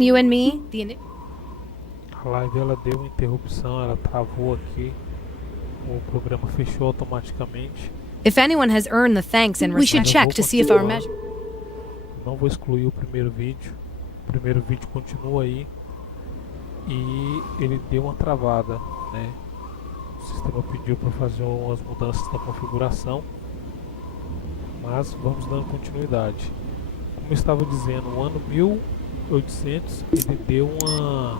You and me, A live ela deu uma interrupção, ela travou aqui. O programa fechou automaticamente. If anyone has earned the thanks and we should check to see if our measure. Não vou excluir o primeiro vídeo. O primeiro vídeo continua aí. E ele deu uma travada, né? O sistema pediu para fazer umas mudanças na configuração. Mas vamos dando continuidade. Como eu estava dizendo, o ano 1800 ele deu uma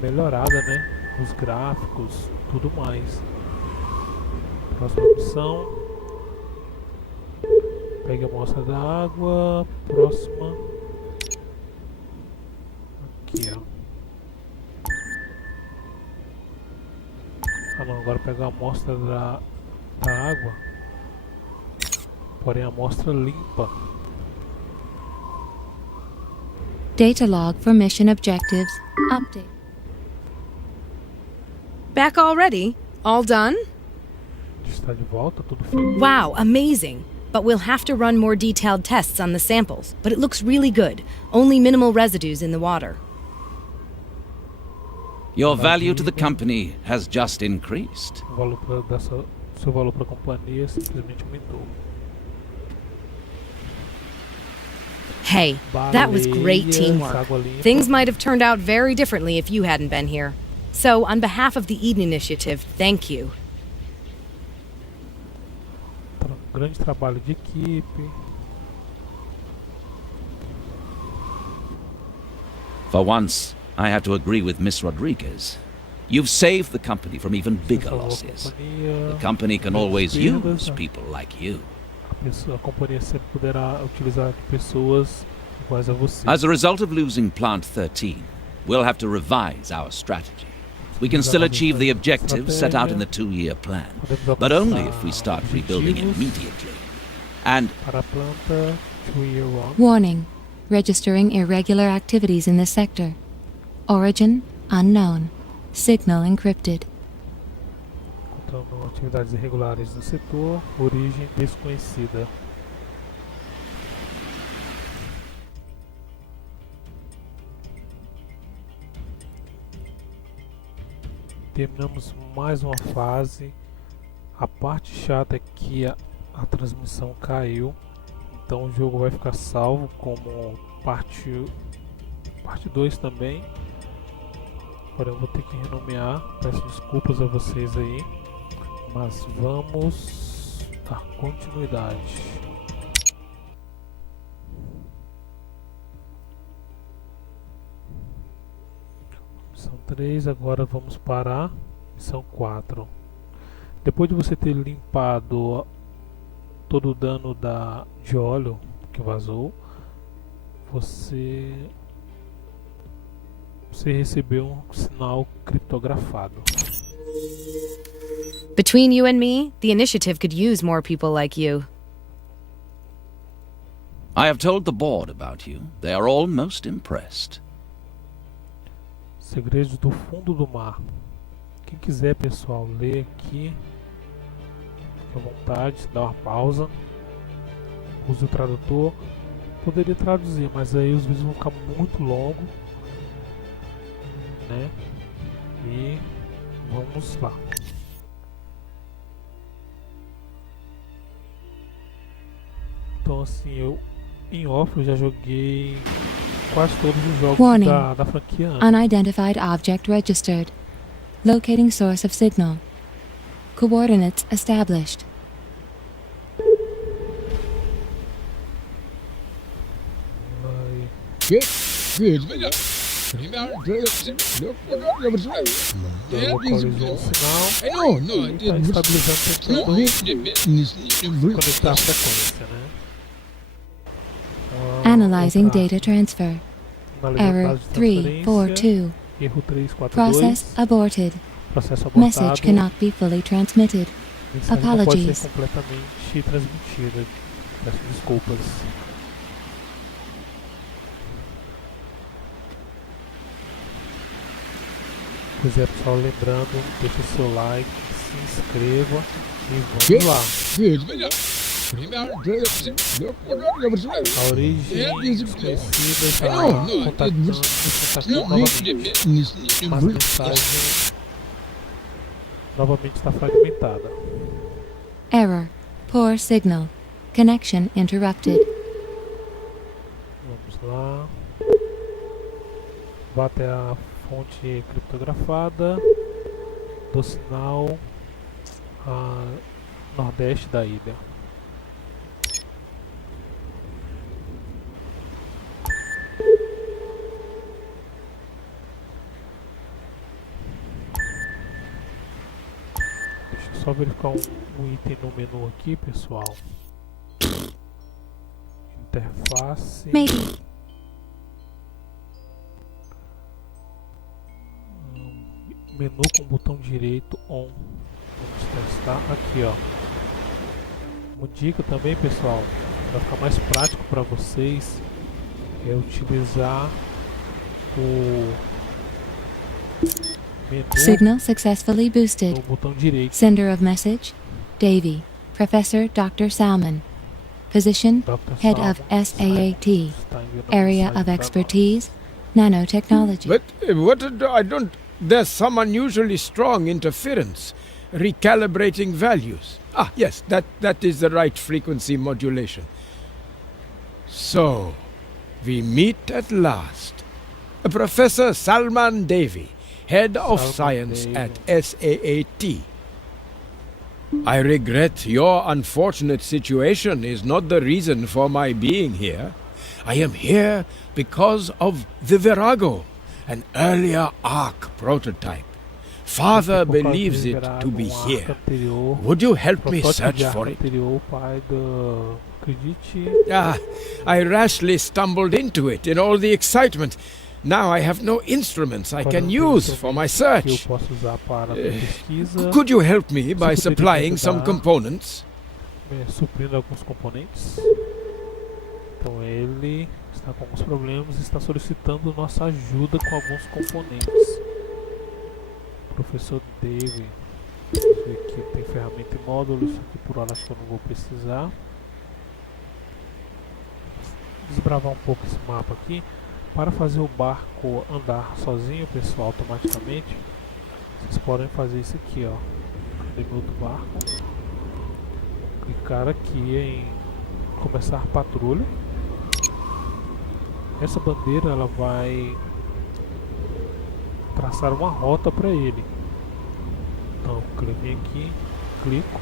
melhorada, né? Os gráficos, tudo mais. Próxima opção. Pegue a amostra da água. Próxima. Aqui, ó. Ah não, agora pega a amostra da água. Porém a amostra limpa. Data log for mission objectives. Update. Back already? All done? Está de volta, tudo feito. Wow, amazing. But we'll have to run more detailed tests on the samples. But it looks really good. Only minimal residues in the water. Your value to the company has just increased. Seu valor para a companhia simplesmente aumentou. Hey, that was great teamwork. Things might have turned out very differently if you hadn't been here. So, on behalf of the Eden Initiative, thank you. Grande trabalho de equipe. For once, I have to agree with Miss Rodriguez. You've saved the company from even bigger losses. The company can always use people like you. A companhia sempre poderá utilizar pessoas iguais a você. As a result of losing Plant 13, we'll have to revise our strategy. We can still achieve the objectives set out in the 2-year plan, but only if we start rebuilding immediately. And Para a planta, 2-year one. Warning. Registering irregular activities in this sector. Origin unknown. Signal encrypted. Encontrando atividades irregulares no setor, origem desconhecida. Terminamos mais uma fase. A parte chata é que a transmissão caiu, então o jogo vai ficar salvo como parte 2 também. Agora eu vou ter que renomear, peço desculpas a vocês aí, mas vamos dar continuidade. Missão 3, agora vamos para missão 4. Depois de você ter limpado todo o dano de óleo que vazou, você recebeu um sinal criptografado. Between you and me, the initiative could use more people like you. I have told the board about you. They are all most impressed. Segredos do fundo do mar. Quem quiser, pessoal, ler aqui, fique à vontade, dá uma pausa, use o tradutor. Poderia traduzir, mas aí os vídeos vão ficar muito longos, né? E vamos lá. Então assim, eu em off eu já joguei quase todos os jogos Warning. da franquia Anno. Unidentified object registered. Locating source of signal. Coordinates established. Eu localizei o sinal. Está estabilizando, tentando conectar a frequência, né? Analyzing data transfer. Analisar Error dados de transferência. 342. Erro 342. Process aborted. Processo abortado. Message cannot be fully transmitted. Mensagem não pode Apologies. ser completamente transmitida. Peço desculpas. Pois é, pessoal, lembrando, deixe seu like, se inscreva e vamos lá. A origem desconhecida está contactando novamente, mas a mensagem novamente está fragmentada. Error. Poor signal. Connection interrupted. Vamos lá. Vá até a fonte criptografada do sinal a nordeste da ilha. Deixa eu só verificar um item no menu aqui, pessoal. Interface. Maybe. Menu com botão direito on. Vamos testar aqui, ó. Uma dica também, pessoal, para ficar mais prático para vocês, é utilizar o menu Signal successfully boosted. no botão direito. Sender of message, Davy, Professor Dr. Salmon. Position, Dr. Head of Salmon SAAT. está enviando a Area mensagem of pra expertise, nanotechnology. But I don't. There's some unusually strong interference, recalibrating values. Ah, yes, that is the right frequency modulation. So, we meet at last. Professor Salman Davy, Head of Salman Science Davy. at SAAT. I regret your unfortunate situation is not the reason for my being here. I am here because of the Virago, an earlier Ark prototype. Father believes it to be here. Would you help me search for it? Ah, I rashly stumbled into it in all the excitement. Now I have no instruments I can use for my search. Could you help me by supplying some components? Suprindo alguns componentes. Então ele está com alguns problemas e está solicitando nossa ajuda com alguns componentes. Professor David, vamos ver aqui, tem ferramenta e módulo, isso aqui por hora acho que eu não vou precisar. Desbravar um pouco esse mapa aqui. Para fazer o barco andar sozinho, pessoal, automaticamente, vocês podem fazer isso aqui, ó. Menu do barco. Clicar aqui em começar patrulha. Essa bandeira ela vai traçar uma rota para ele. Então, eu venho aqui, clico.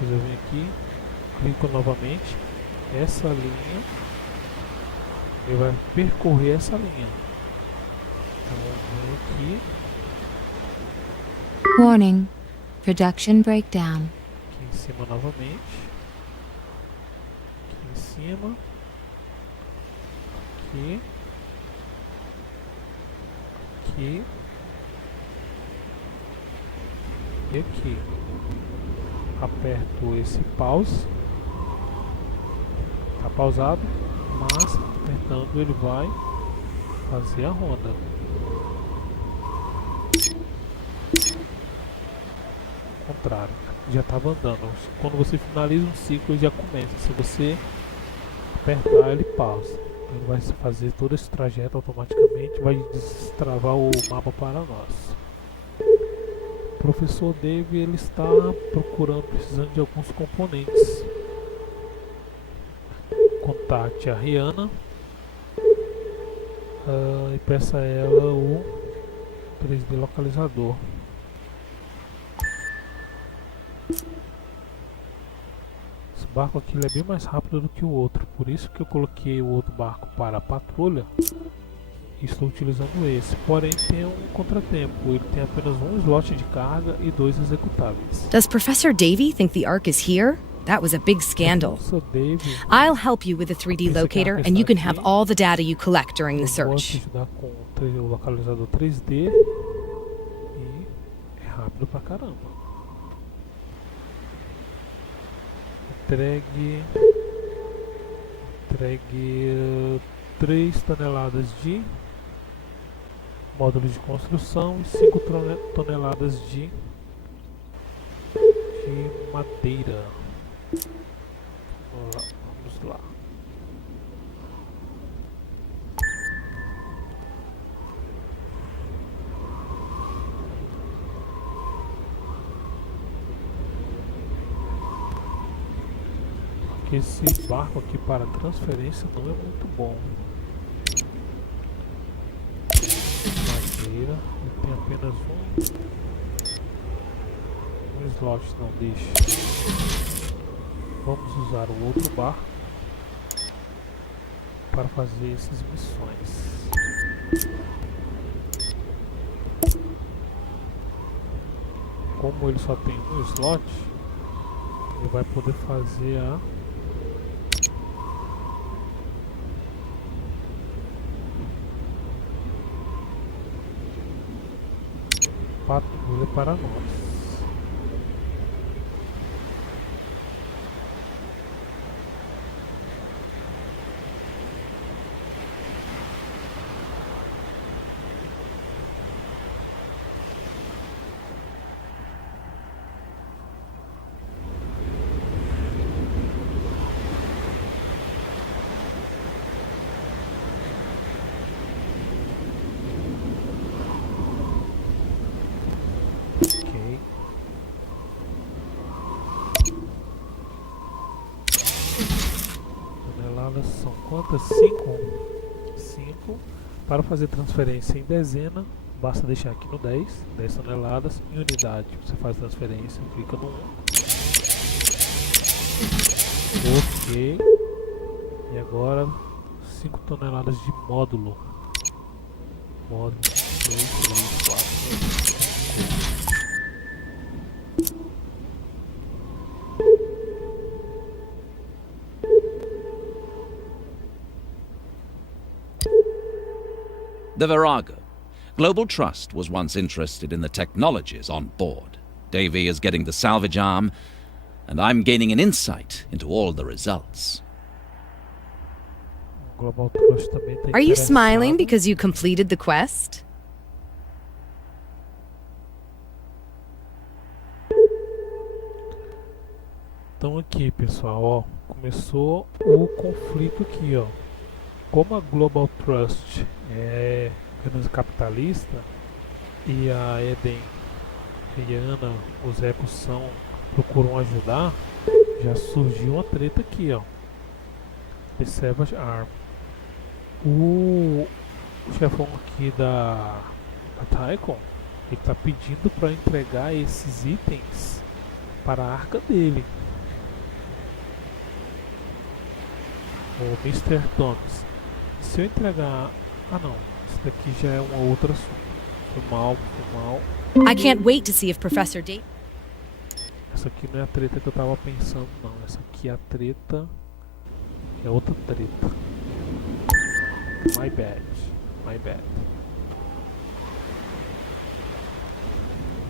Depois eu venho aqui, clico novamente. Essa linha, ele vai percorrer essa linha. Então, eu venho aqui. Warning. Production breakdown. Aqui em cima novamente. Aqui em cima. Aqui. Aqui. E aqui. Aperto esse pause. Está pausado, mas apertando ele vai fazer a ronda. Ao contrário, já estava andando. Quando você finaliza um ciclo, ele já começa. Se você apertar, ele pausa. Ele vai fazer todo esse trajeto automaticamente, vai destravar o mapa para nós. O professor Dave ele está procurando, precisando de alguns componentes. Contate a Rihanna e peça a ela o 3D localizador. Esse barco aqui ele é bem mais rápido do que o outro, por isso que eu coloquei o outro barco para a patrulha e estou utilizando esse. Porém tem um contratempo, ele tem apenas um slot de carga e 2 executáveis. Does Professor Davy think the Ark is here? That was a big scandal. I'll help you with the 3D locator, and you can have all the data you collect during the search. Vou ajudar com o localizador 3D e é rápido pra caramba. Entregue 3 toneladas de módulo de construção e 5 toneladas de madeira. Vamos lá. Esse barco aqui para transferência não é muito bom. Madeira, ele tem apenas um slot, não deixe. Vamos usar o outro barco para fazer essas missões. Como ele só tem um slot, ele vai poder fazer a patrulha para nós. São quantas? 5. Para fazer transferência em dezena, basta deixar aqui no 10 toneladas. Em unidade, você faz transferência, clica no 1. Ok. E agora 5 toneladas de módulo. Módulo 2, 3, 4, 5. The Virago. Global Trust was once interested in the technologies on board. Davy is getting the salvage arm, and I'm gaining an insight into all the results. Global Trust também tá Are you interessado. smiling because you completed the quest? Então aqui, pessoal, ó, começou o conflito aqui, ó. Como a Global Trust é apenas capitalista e a Eden e a Anno, os ecos procuram ajudar, já surgiu uma treta aqui, ó. The Savage Arm. O chefão aqui da Tycoon, ele tá pedindo para entregar esses itens para a arca dele. O Mr. Thomas. Se eu entregar... Ah não, isso daqui já é um outro assunto. Foi mal. I can't wait to see if Professor Dave... Essa aqui não é a treta que eu tava pensando, não. Essa aqui é a treta... É outra treta. My bad.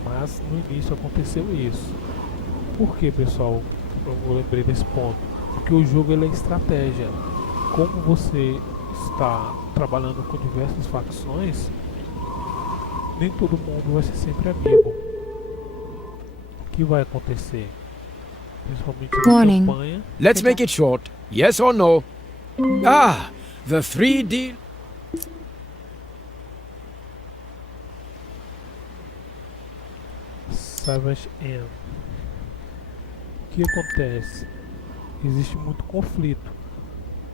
Mas no início aconteceu isso. Por que, pessoal? Eu lembrei desse ponto. Porque o jogo ele é estratégia. Como você está trabalhando com diversas facções, nem todo mundo vai ser sempre amigo. O que vai acontecer? Principalmente na Warning. campanha. Let's make it short. Yes or no? Ah, the 3D... Savage End. O que acontece? Existe muito conflito.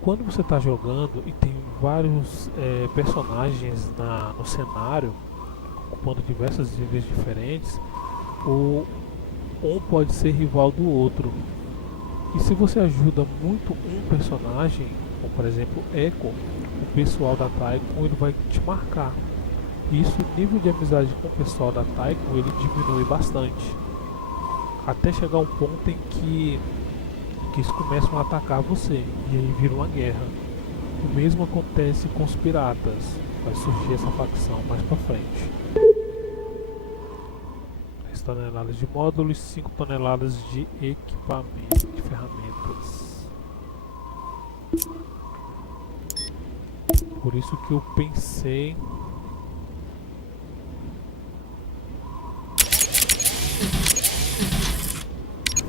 Quando você está jogando e tem vários personagens no cenário, ocupando diversas ilhas diferentes, um pode ser rival do outro. E se você ajuda muito um personagem, como por exemplo Echo, o pessoal da Tycoon ele vai te marcar. Isso, o nível de amizade com o pessoal da Tycoon ele diminui bastante. Até chegar um ponto em que eles começam a atacar você e aí vira uma guerra. O mesmo acontece com os piratas. Vai surgir essa facção mais pra frente. 10 toneladas de módulos, 5 toneladas de equipamento, de ferramentas. Por isso que eu pensei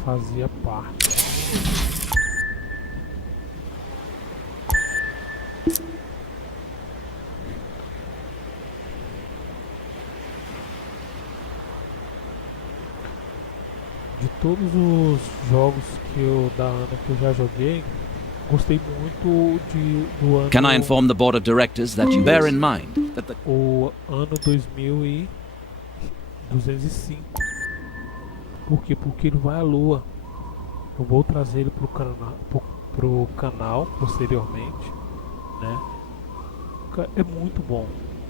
fazia parte. De todos os jogos da Anno que eu já joguei, gostei muito do ano. Can I inform the board of directors that you bear in mind that the O ano 2205. Por quê? Porque ele vai à lua. Eu vou trazer ele pro canal posteriormente, né? É muito bom,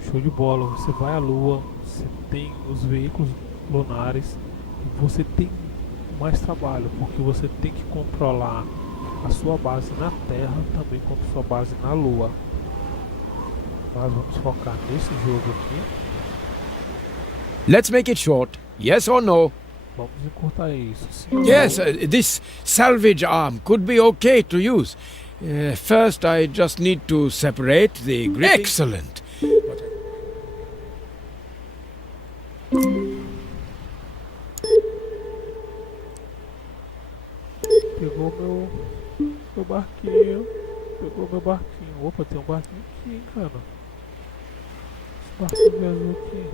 show de bola. Você vai à lua, você tem os veículos lunares e você tem mais trabalho, porque você tem que controlar a sua base na Terra também quanto a sua base na Lua. Mas vamos focar nesse jogo aqui. Let's make it short. Yes or no? Vamos encurtar isso. Sim, Yes, this salvage arm could be okay to use. First, I just need to separate the gripping. Excellent. Pegou meu barquinho. Pegou meu barquinho. Opa, tem um barquinho aqui, hein, cara. Esse barquinho viajou aqui.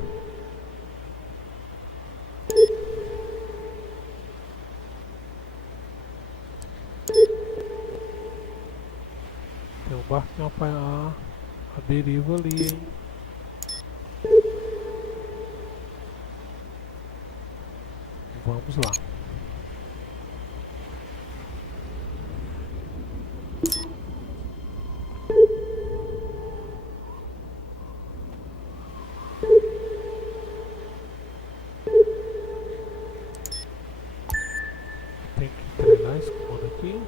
Tem um barquinho a deriva ali, hein. Vamos lá. Tem que entregar esse comando aqui.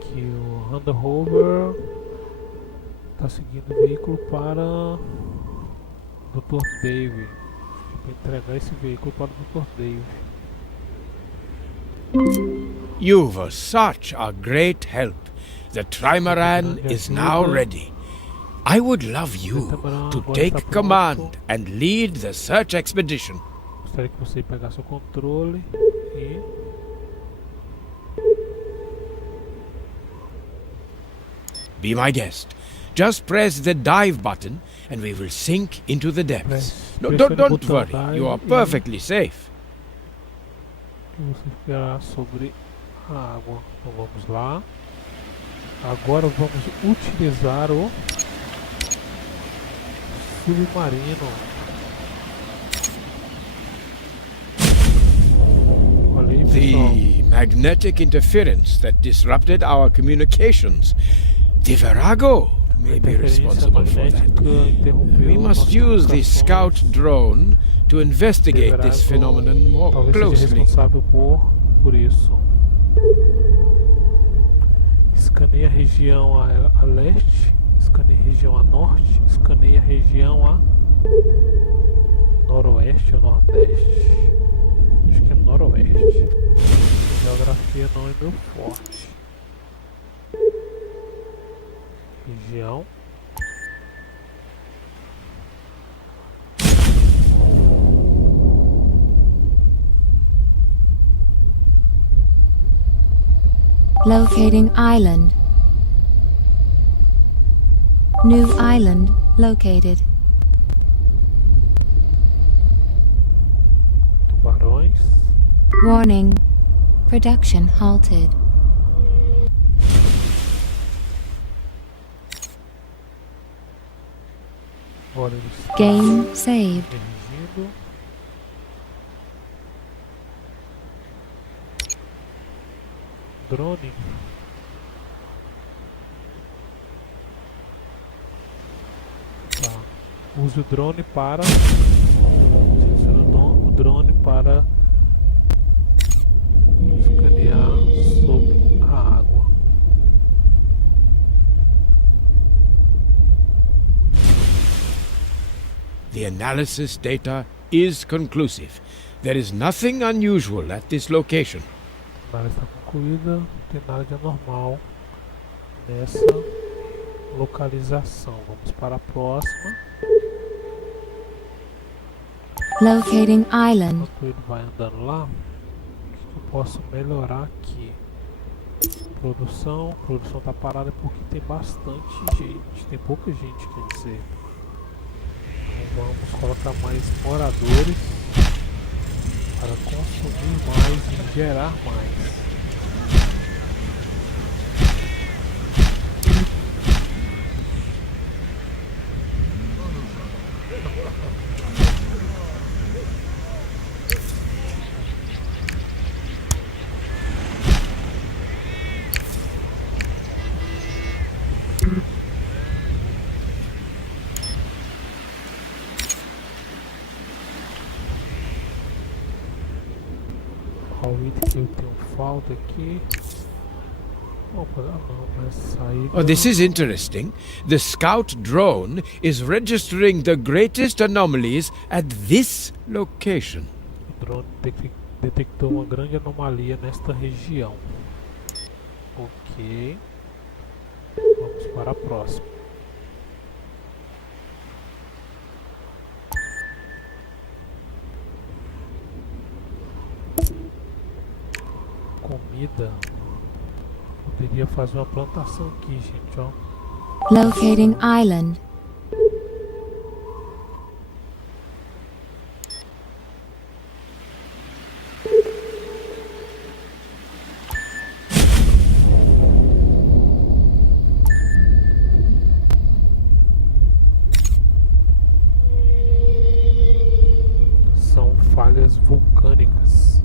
Que o Houve está seguindo o veículo para o Dr. Dave. Para entregar esse veículo para o Dr. Dave. You were such a great help. The trimaran is now ready. I would love you to take command and lead the search expedition. Gostaria que você pegasse o controle e be my guest. Just press the dive button and we will sink into the depths. No, don't worry, you are perfectly safe. Você ficará sobre a água. Então vamos lá. Agora vamos utilizar o submarino. Olha aí, pessoal. The magnetic interference that disrupted our communications. The Virago may be responsible for that. We must use the scout drone to investigate this phenomenon more Talvez seja closely. responsável por isso. Escaneia a região a leste, escaneia a região a norte, escaneia a região a noroeste ou nordeste. Acho que é noroeste. Geografia não é meu forte. Região. Locating island. New island located. Tubarões. Warning. Production halted. Olha, eles Game saved. dirigindo. Drone. Tá. Use o drone para. Seleciona o drone para escanear sobre a água. The analysis data is conclusive. There is nothing unusual at this location. A análise está concluída, não tem nada de anormal nessa localização. Vamos para a próxima. Locating island. Enquanto ele vai andando lá, eu posso melhorar aqui. Produção tá parada porque tem bastante gente, tem pouca gente, quer dizer. Então vamos colocar mais moradores para consumir mais e gerar mais. Qual item que eu tenho falta aqui? Opa, não, mas sair. Oh, this is interesting. The scout drone is registering the greatest anomalies at this location. O drone detectou uma grande anomalia nesta região. Ok. Vamos para a próxima. Comida. Poderia fazer uma plantação aqui, gente, ó. Locating island. São falhas vulcânicas.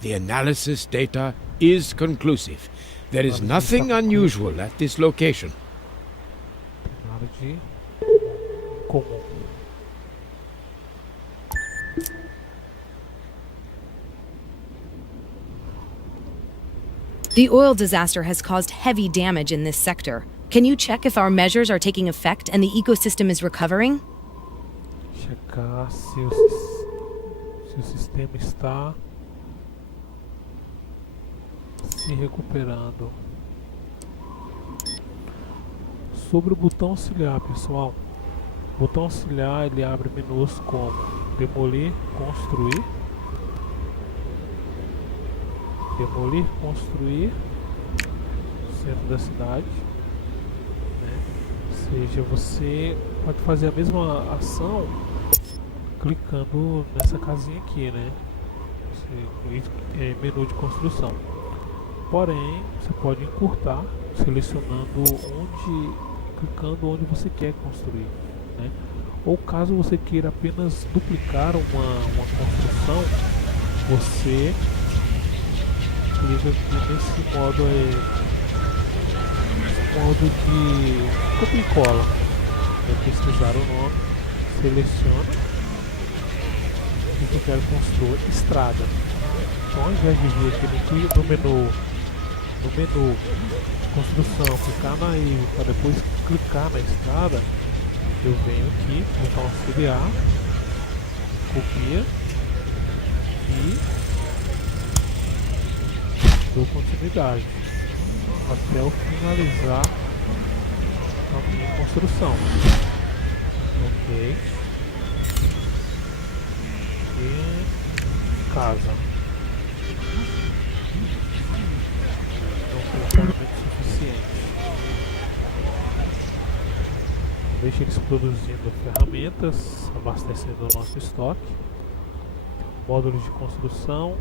The analysis data is conclusive. There is nothing unusual at this location. Tem nada de comum. The oil disaster has caused heavy damage in this sector. Can you check if our measures are taking effect and the ecosystem is recovering? Checar se o sistema está se recuperando. Sobre o botão auxiliar, pessoal. O botão auxiliar ele abre menus como demolir, construir, centro da cidade, né? Ou seja, você pode fazer a mesma ação clicando nessa casinha aqui, né? Menu de construção. Porém, você pode encurtar selecionando clicando onde você quer construir, né? Ou caso você queira apenas duplicar uma construção, você clica aqui nesse modo de copia e cola. Vai pesquisar o nome, seleciona o que eu quero construir, estrada. Então, ao invés de vir aqui no menu de construção, clicar na ilha para depois clicar na estrada, eu venho aqui, botão auxiliar, copia e dou continuidade até eu finalizar a minha construção. Ok. E casa. Não tem orçamento suficiente. Deixe eles produzindo ferramentas, abastecendo o nosso estoque. Módulos de construção,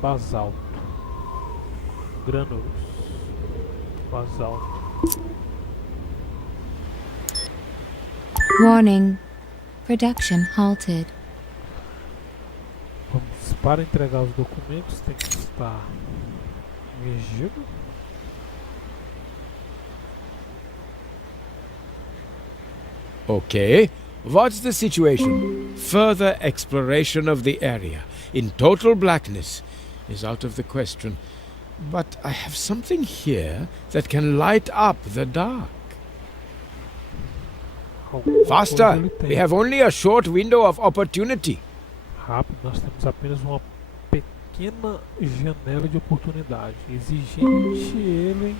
basalto, grânulos, basalto. Warning. Production halted. Vamos, para entregar os documentos tem que estar vigido. Okay, what's the situation? Further exploration of the area in total blackness is out of the question. But I have something here that can light up the dark. Faster! We have only a short window of opportunity. Rápido, nós temos apenas uma pequena janela de oportunidade. Exigente ele.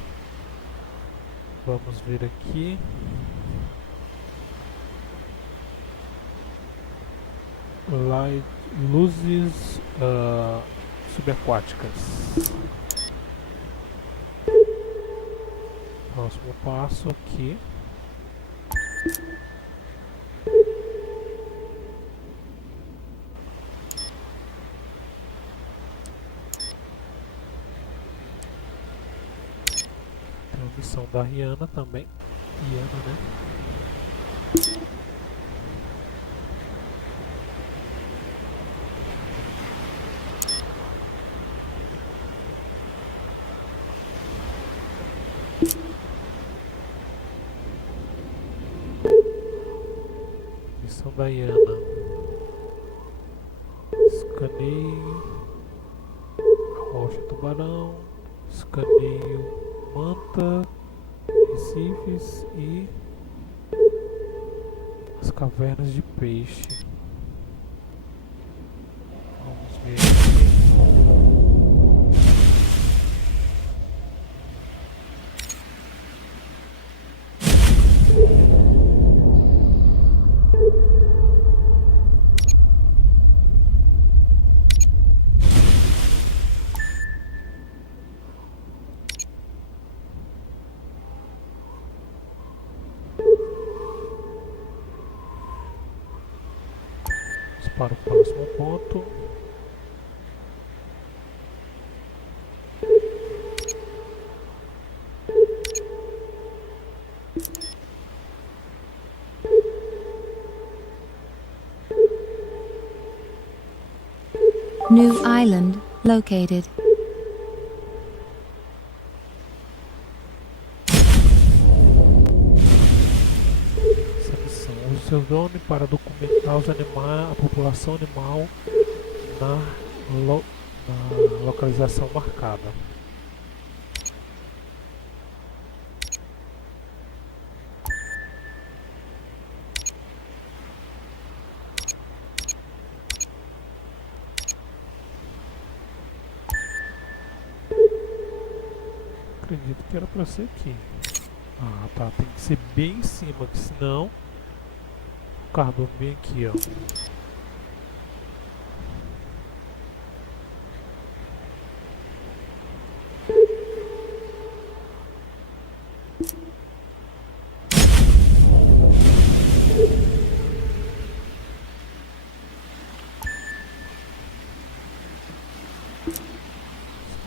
Vamos ver aqui. Light, luzes subaquáticas. Próximo passo aqui. Tem a missão da Rihanna também. Rihanna, né? Missão da Anno. Escaneio rocha tubarão, escaneio manta, recifes e as cavernas de peixe. Vamos ver aqui. Para o próximo ponto. New island located. Seu drone para documentar a população animal na localização marcada. Acredito que era para ser aqui. Ah, tá. Tem que ser bem em cima, que senão o carro bem aqui, ó. Esse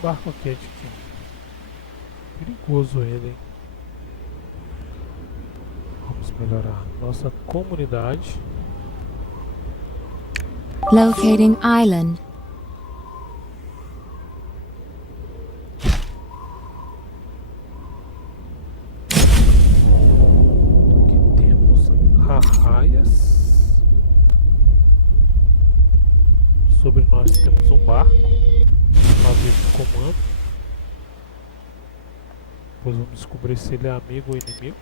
barco aqui é de quem? Perigoso ele, hein? Vamos melhorar nossa comunidade. Locating island. Aqui temos arraias. Sobre nós temos um barco. Navio de comando. Depois vamos descobrir se ele é amigo ou inimigo.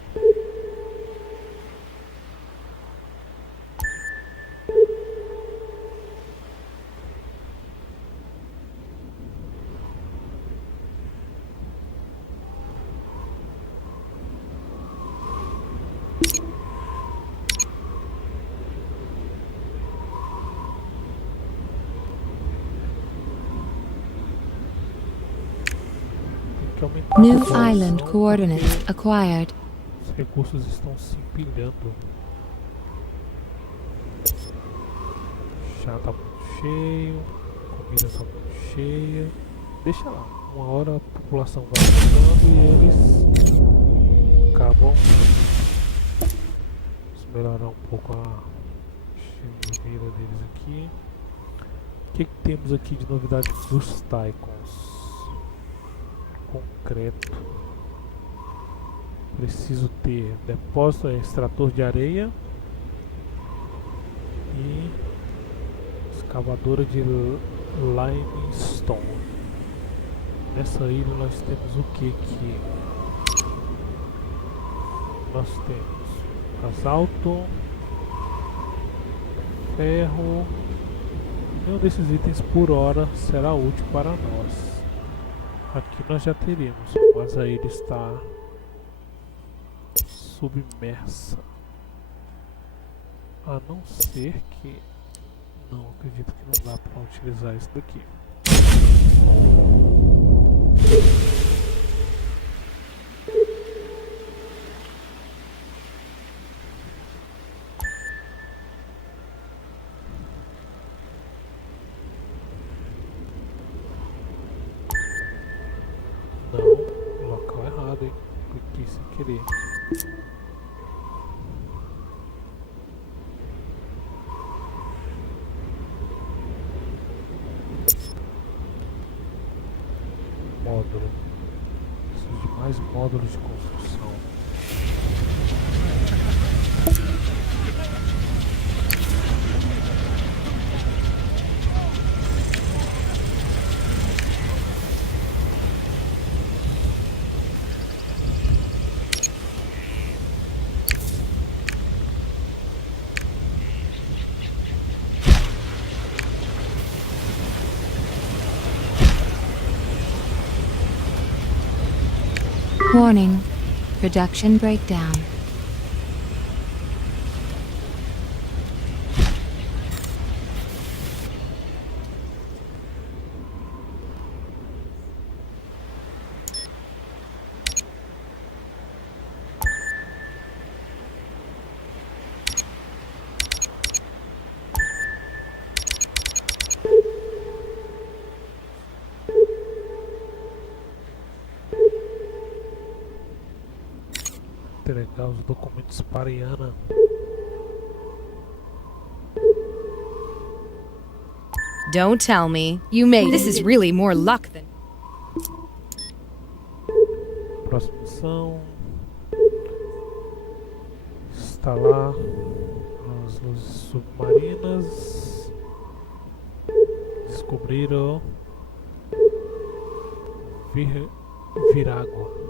New island coordinates acquired. Os recursos estão se empilhando. Chá tá muito cheio, comida tá muito cheia. Deixa lá, uma hora a população vai aumentando e eles acabam. Vamos melhorar um pouco a estilo de vida deles aqui. O que temos aqui de novidade dos Tycoons? Concreto. Preciso ter depósito, extrator de areia e escavadora de limestone. Nessa ilha nós temos o que aqui? Nós temos basalto, ferro, Nenhum desses itens por hora será útil para nós. Aqui nós já teríamos, mas a ilha está submersa. A não ser que... Não, acredito que não dá para utilizar isso daqui. Não, local errado, hein? Cliquei sem querer. Módulo. Preciso de mais módulos de construção. Warning. Production breakdown. Entregar os documentos para Anno. Don't tell me. You made This is really more luck than... Próxima missão. Instalar as luzes submarinas. Descobrir o Virago.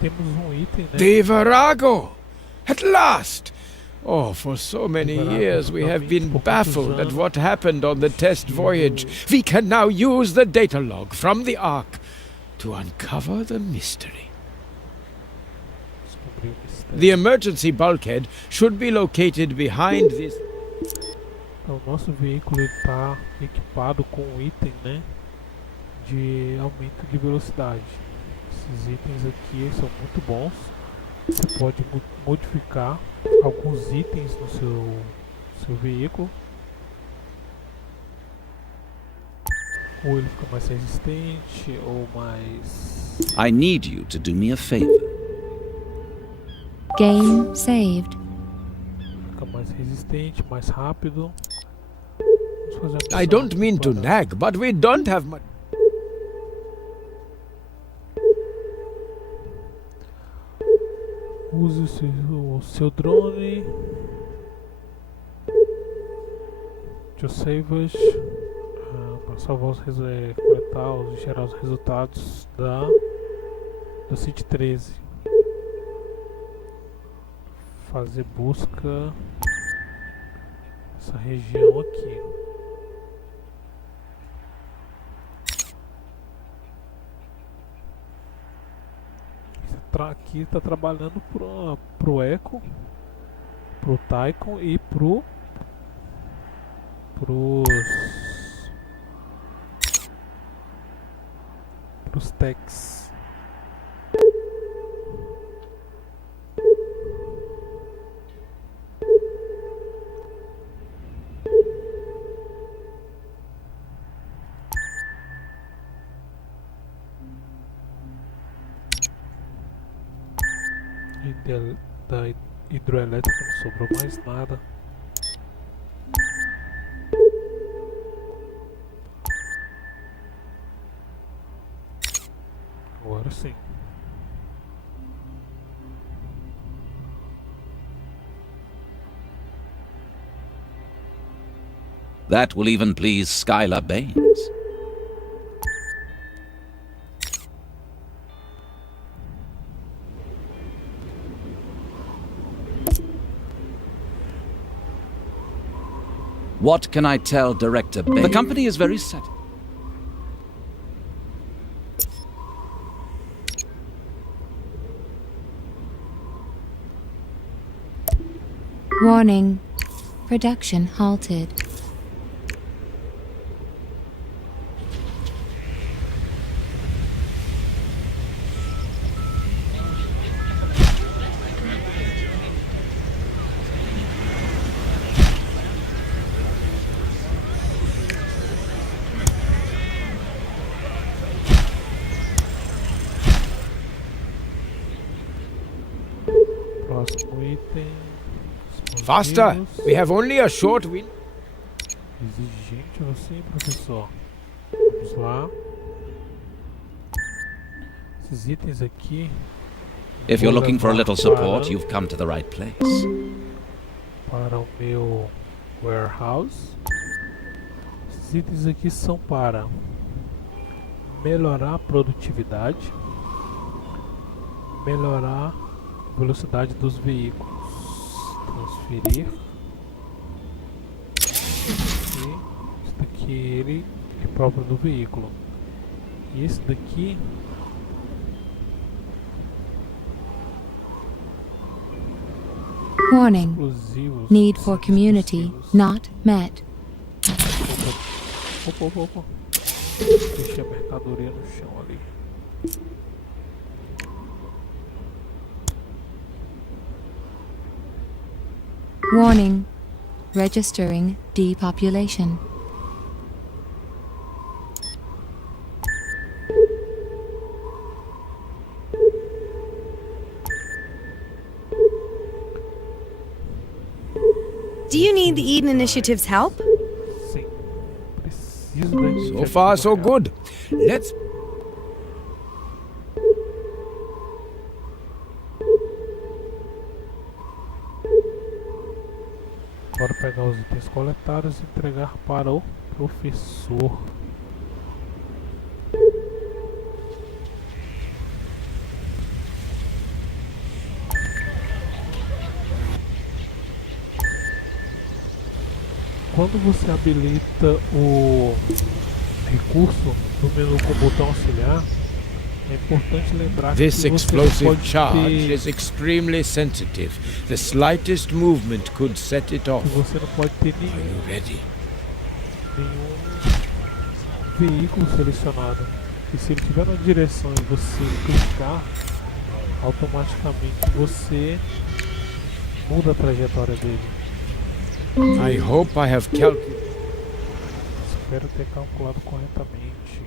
Temos item, né? The Virago! At last! Oh, for so many years we have been baffled at what happened on the test voyage. We can now use the data log from the Ark to uncover the mystery. The emergency bulkhead should be located behind this... Então, o nosso veículo está equipado com um item, né, de aumento de velocidade. Esses itens aqui são muito bons. Você pode modificar alguns itens no seu veículo. Ou ele fica mais resistente, ou mais... I need you to do me a favor. Game saved. Fica mais resistente, mais rápido. Vamos fazer uma missão I don't aqui mean to para- nag, but we don't have much... Use o seu drone. Savas para salvar coletar e gerar os resultados do City 13. Fazer busca nessa região aqui. aqui tá trabalhando pro Echo, pro Taikon e pros techs. E da hidroelétrica não sobrou mais nada. Agora sim. That will even please Skylar Baines. What can I tell Director Baines? The company is very set. Warning. Production halted. Próximo item. Faster! We have only a short window. Exigente assim, professor. Vamos lá. Esses itens aqui. If you're looking for a little support, you've come to the right place. Para o meu warehouse. Esses itens aqui são para melhorar a produtividade, melhorar a velocidade dos veículos. Transferir. E esse daqui ele é próprio do veículo. E esse daqui Warning. explosivos. Need for community not met. Opa. Deixei a mercadoria no chão ali. Warning. Registering depopulation. Do you need the Eden Initiative's help? Sim. Preciso da iniciativa. So far, so good. Let's... Bora pegar os itens coletados e entregar para o professor. Quando você habilita o recurso do menu com o botão auxiliar, é importante lembrar This que você explosive pode charge ter, is extremely sensitive. The slightest movement could set it off. que você não pode ter Are you ready? nenhum veículo selecionado. E se ele estiver na direção e você clicar, automaticamente você muda a trajetória dele. I hope I have calculated. Espero ter calculado corretamente.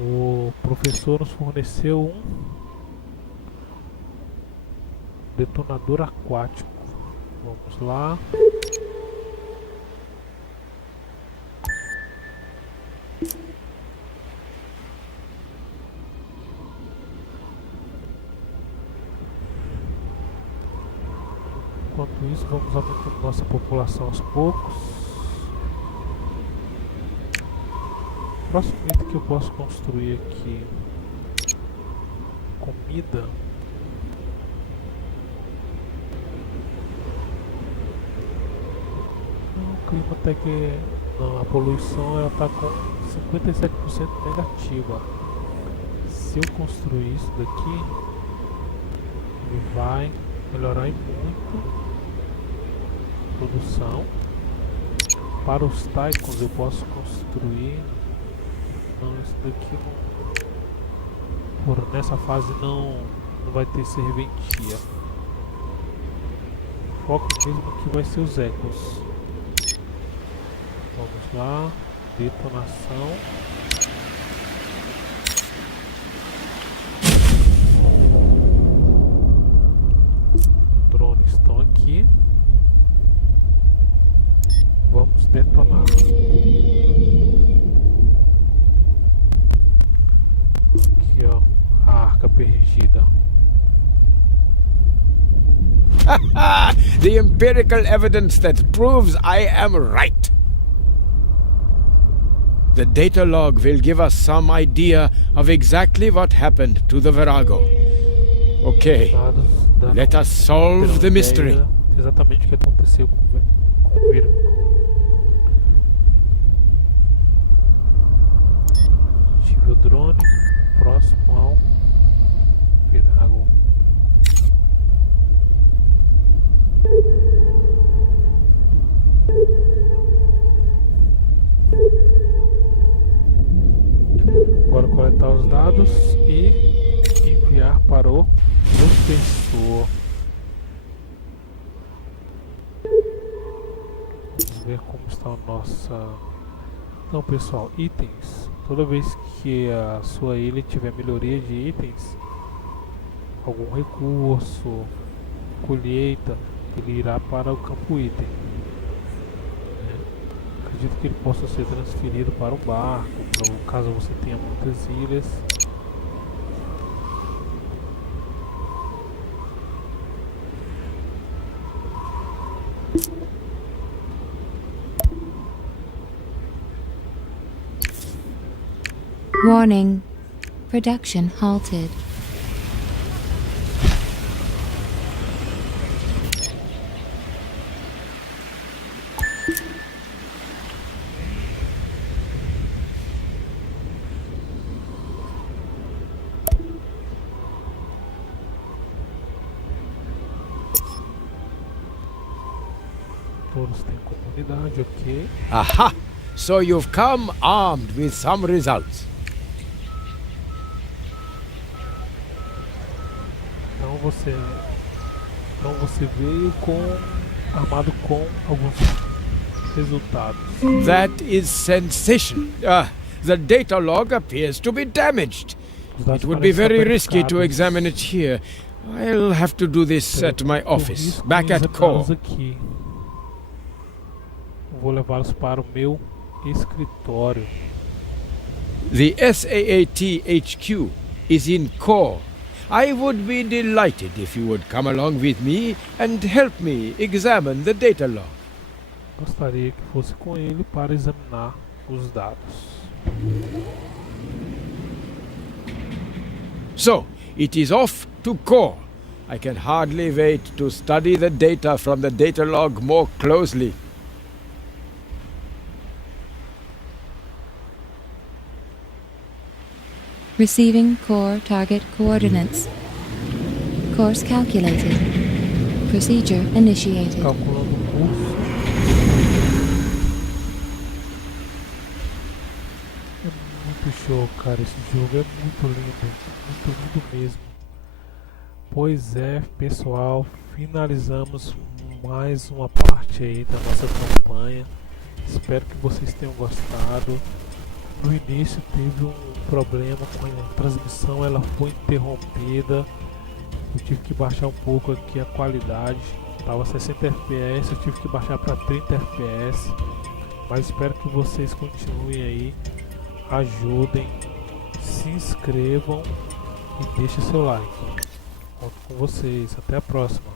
O professor nos forneceu um detonador aquático. Vamos lá. Enquanto isso, vamos aumentando nossa população aos poucos. O próximo item que eu posso construir aqui: comida. O clima até que não, a poluição ela tá com 57% negativa. Se eu construir isso daqui, ele vai melhorar em muito a produção. Para os Tycoons eu posso construir. Não, isso daqui não, nessa fase não vai ter serventia. O foco mesmo aqui vai ser os ecos. Vamos lá, detonação. Drones estão aqui. Vamos detonar. Aqui, ó, a arca perdida. The empirical evidence that proves I am right. The data log will give us some idea of exactly what happened to the Virago. Okay, let us solve the mystery. Exatamente o que aconteceu com o Vírus. Tive o drone próximo ao Virago. Agora coletar os dados e enviar para o professor. Vamos ver como está a nossa... Então, pessoal, itens. Toda vez que a sua ilha tiver melhoria de itens, algum recurso, colheita, ele irá para o campo item. Acredito que ele possa ser transferido para um barco, caso você tenha muitas ilhas. Warning. Production halted. Todos têm comunidade, ok. Aha! So you've come armed with some results. Então você veio armado com alguns resultados. That is sensation. The data log appears to be damaged. It would be very risky to examine it here. I'll have to do this at my office, back at core. Vou levá-los para o meu escritório. The SAAT HQ is in core. I would be delighted if you would come along with me and help me examine the data log. Gostaria que fosse com ele para examinar os dados. So, it is off to core. I can hardly wait to study the data from the data log more closely. Receiving core target coordinates. Course calculated. Procedure initiated. Calculando o curso. É muito show, cara. Esse jogo é muito lindo mesmo. Pois é, pessoal, finalizamos mais uma parte aí da nossa campanha. Espero que vocês tenham gostado. No início teve um problema com a transmissão, ela foi interrompida. Eu tive que baixar um pouco aqui a qualidade. Estava 60 fps, eu tive que baixar para 30 fps. Mas espero que vocês continuem aí, ajudem, se inscrevam e deixem seu like. Conto com vocês, até a próxima.